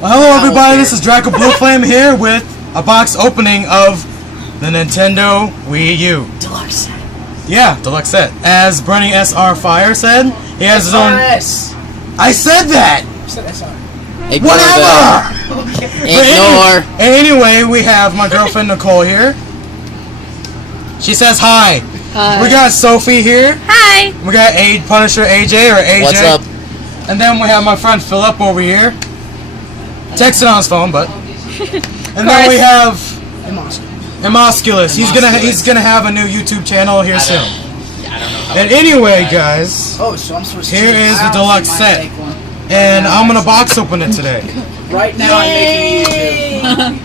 Well, hello everybody, this is Draco Blue Flame here with a box opening of the Nintendo Wii U. Deluxe set. Yeah, deluxe set. As Bernie S.R. Fire said, he has his own... I said that! You said SR. Whatever! Ignore. Anyway, we have my girlfriend Nicole here. She says hi. Hi. We got Sophie here. Hi. We got Punisher AJ or AJ. What's up? And then we have my friend Philip over here. Texting on his phone, but. And then we have Imosculus. He's gonna have a new YouTube channel here soon. And anyway, guys, Oh, so I'm supposed to here is the deluxe set, and I'm gonna box open it today. Right now, I'm making YouTube.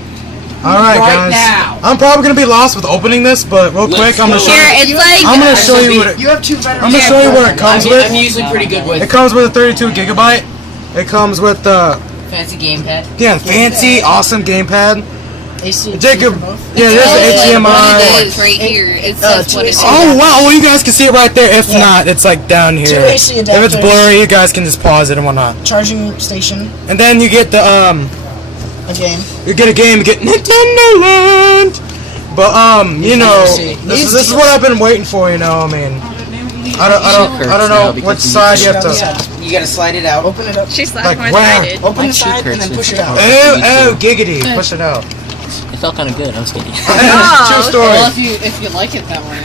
All right, Right guys. now. I'm probably gonna be lost with opening this, but real quick, I'm gonna show Here, you. it's like I'm gonna show you what it. You have two veterans. I'm gonna show you what it comes I'm with. usually pretty good with It comes with a 32 gigabyte. It comes with fancy gamepad. fancy, awesome gamepad. AC. Jacob, yeah, there's the HDMI. It is right here. It says what it is. Oh wow, well you guys can see it right there. If not, it's like down here. Two AC If it's adapters. blurry, you guys can just pause it and whatnot. Charging station. And then you get the A game. you get a game, you get Nintendo Land. But you know, this is what I've been waiting for. You know, I mean, I don't know which side you have to. You gotta slide it out. Open it up. She's Like like where? one-sided. Open the cheek side and then hurts. push it out. Oh, giggity, push it out. It felt kind of good. I'm just kidding. True story. Well, if you like it that way.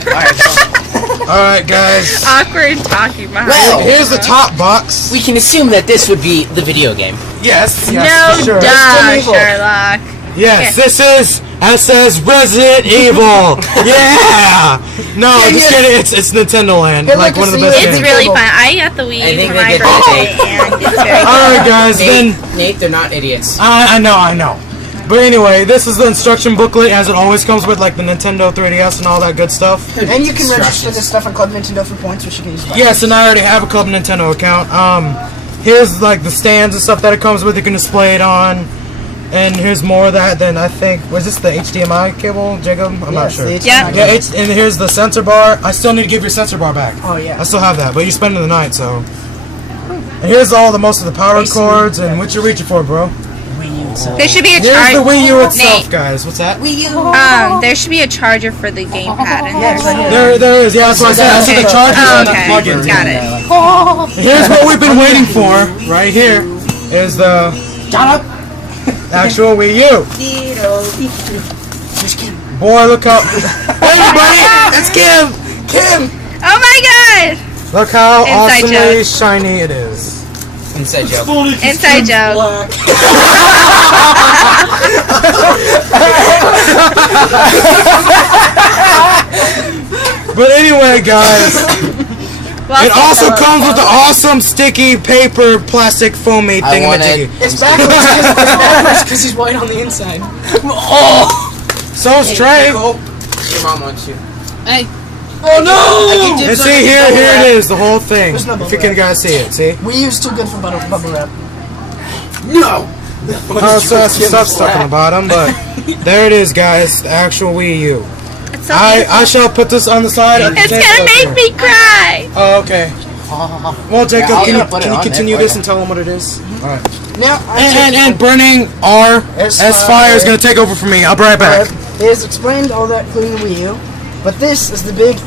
All right, guys. Awkward talking behind. Well, Here's the top box. We can assume that this would be the video game. Yes, No, for sure. duh, Sherlock. Yes, this is says Resident Evil. Yeah. No, just kidding. It's Nintendo Land, Here, like look, one of the it's best It's games. really fun. I got the Wii I U think for they my did birthday, and it's very All fun. right, guys. Then Nate, they're not idiots. I know. But anyway, this is the instruction booklet, as it always comes with, like the Nintendo 3DS and all that good stuff. And you can register this stuff on Club Nintendo for points, which you can use. Yes, and I already have a Club Nintendo account. Here's like the stands and stuff that it comes with. You can display it on. And here's more of that. Then I think was this the HDMI cable, Jacob? I'm not sure. Yeah. Yeah, and here's the sensor bar. I still need to give your sensor bar back. Oh yeah. I still have that, but you're spending the night, so. And here's most of the power cords and what you're reaching for, bro. There should be a Here's charger. the Wii U itself, Nate, guys. What's that? there should be a charger for the gamepad in there. There is. Yeah, that's what I said. I said the charger and the Okay, plug-in. got it. Here's what we've been waiting for. Right here is the actual Wii U. Boy, look how. Hey, buddy, that's Kim. Kim. Oh my god! Look how Inside awesomely joke. shiny it is. Inside joke. Inside joke. But anyway, guys, it also comes with the awesome sticky paper plastic foamy I want thingamajiggy. It's backwards because he's white on the inside. So's Trey. Your mom wants you. Hey, Oh no! And see here it is, the whole thing. There's no If you can guys see it, see? Wii U's too good for bubble wrap. No! Oh, so that's some stuff stuck on the bottom, but there it is, guys, the actual Wii U. It's so I shall put this on the side. It's gonna make me cry. Oh, okay. Well, Jacob, Yeah, I'll can put it you on continue there. this and tell them what it is? Alright. Now, And Burning R S Fire is going to take over for me. I'll be right back. is explained all that, including the Wii U. But this is the big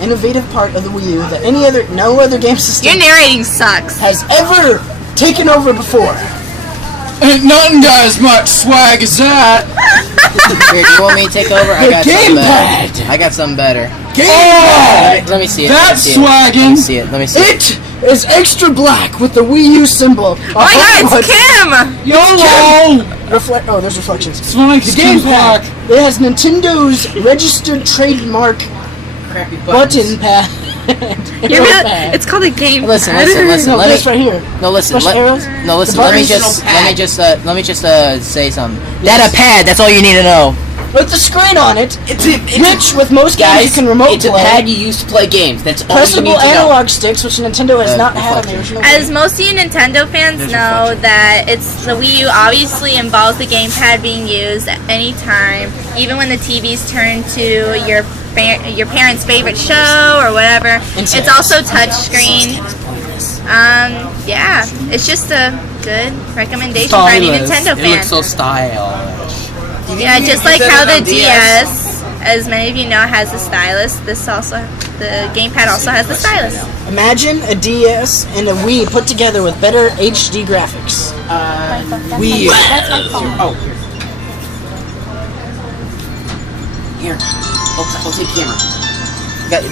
innovative part of the Wii U that no other game system Your narrating sucks. has ever taken over before. ain't nothing got as much swag as that. Here, do you want me to take over? I got something better. gamepad. I got something better. Gamepad! Let me see it. That's Let me swaggin'. see it. Let me see it. It is extra black with the Wii U symbol. Oh my god, it's Kim! YOLO! Oh, there's reflections. Swank The is gamepad. It has Nintendo's registered trademark Crappy button pad. It's called a game. Listen. No, Let this me. right here. No, listen. Special arrows? No, listen. The Let me buttons? just say something. That a pad. That's all you need to know. With the screen on it, which with most games Guys, you can remote it's a play. pad you use to play games. That's all you need Pressable to know. analog sticks, which Nintendo has not had on the original. As most of you Nintendo fans know, that it's the Wii U obviously involves the gamepad being used at any time, even when the TV's turned to your parents' favorite show or whatever. It's also touchscreen. Yeah, it's just a good recommendation for any Nintendo It fan. looks so stylish. Yeah, just like how the DS, as many of you know, has the stylus. The gamepad also has the stylus. Imagine a DS and a Wii put together with better HD graphics. Wii U. That's my phone. Oh, here. Here. I'll take camera. Got